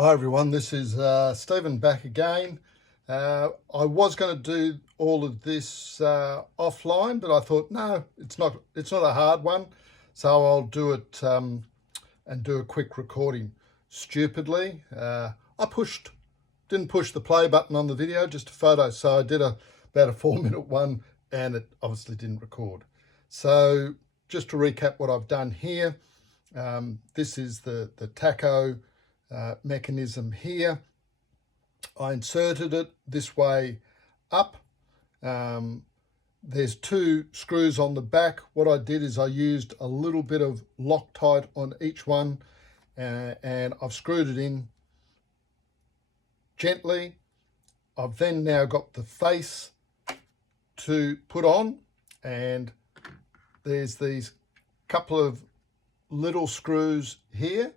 Hi everyone, this is Stephen back again. I was going to do all of this offline, but I thought no, it's not a hard one, so I'll do it and do a quick recording. Stupidly, I didn't push the play button on the video, just a photo. So I did about a 4-minute one, and it obviously didn't record. So just to recap what I've done here, this is the Tacho mechanism here. I inserted it this way up. There's 2 screws on the back. What I did is I used a little bit of Loctite on each one, and I've screwed it in gently. I've then now got the face to put on, and there's these couple of little screws here.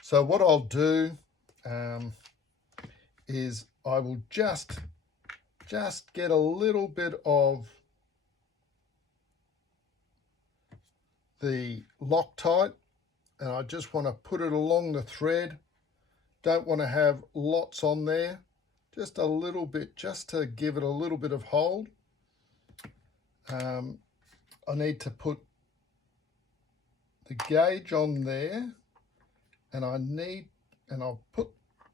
So what I'll do is I will just get a little bit of the Loctite, and I just want to put it along the thread. Don't want to have lots on there, just a little bit, just to give it a little bit of hold. I need to put the gauge on there, and I'll put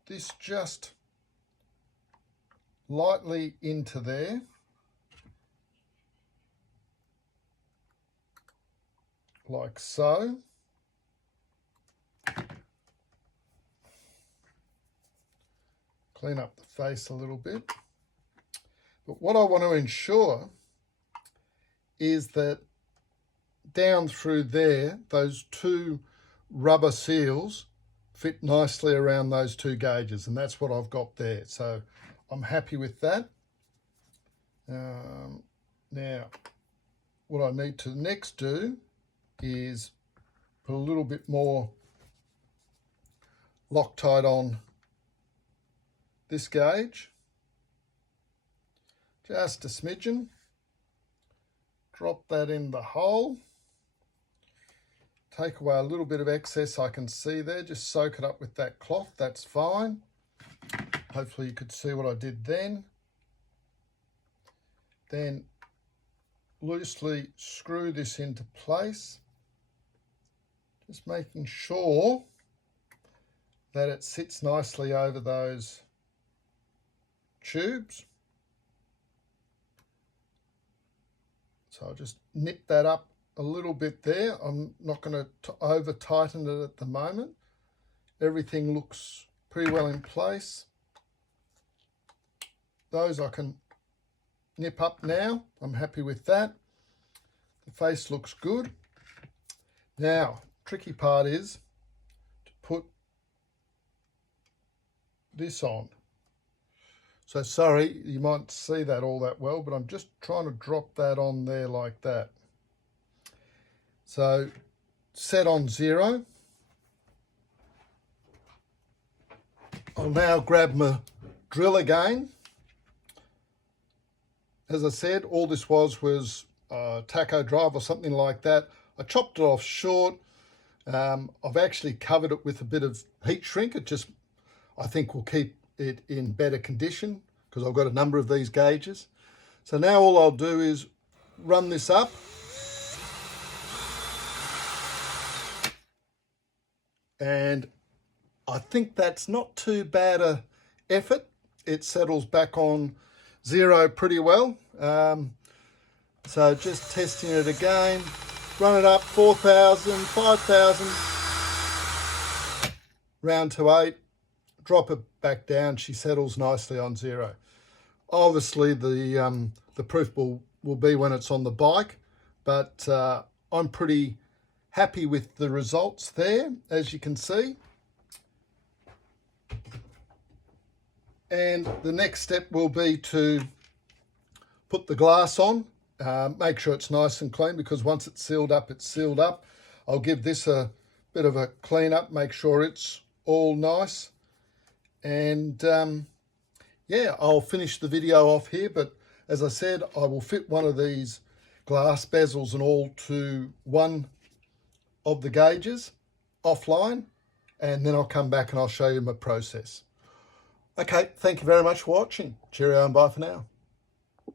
this just lightly into there. Like so. Clean up the face a little bit. But what I want to ensure is that down through there, those 2 rubber seals fit nicely around those 2 gauges, and that's what I've got there. So I'm happy with that. Now, what I need to next do is put a little bit more Loctite on this gauge, just a smidgen. Drop that in the hole. Take away a little bit of excess I can see there. Just soak it up with that cloth. That's fine. Hopefully you could see what I did then. Then loosely screw this into place. Just making sure that it sits nicely over those tubes. So I'll just nip that up a little bit there. I'm not going to over tighten it at the moment. Everything looks pretty well in place. Those I can nip up now. I'm happy with that. The face looks good. Now, tricky part is to put this on. So sorry, you might see that all that well, but I'm just trying to drop that on there like that. So set on 0. I'll now grab my drill again. As I said, all this was tacho drive or something like that. I chopped it off short. I've actually covered it with a bit of heat shrink. It just, I think, will keep it in better condition because I've got a number of these gauges. So now all I'll do is run this up. And I think that's not too bad a effort. It settles back on 0 pretty well. So just testing it again. Run it up 4,000, 5,000, round to 8. Drop it back down. She settles nicely on 0. Obviously, the proof will be when it's on the bike, but I'm pretty happy with the results there, as you can see. And the next step will be to put the glass on. Make sure it's nice and clean, because once it's sealed up, it's sealed up. I'll give this a bit of a clean up, make sure it's all nice. And yeah, I'll finish the video off here, but as I said, I will fit one of these glass bezels and all to one of the gauges offline, and then I'll come back and I'll show you my process. Okay, thank you very much for watching. Cheerio and bye for now.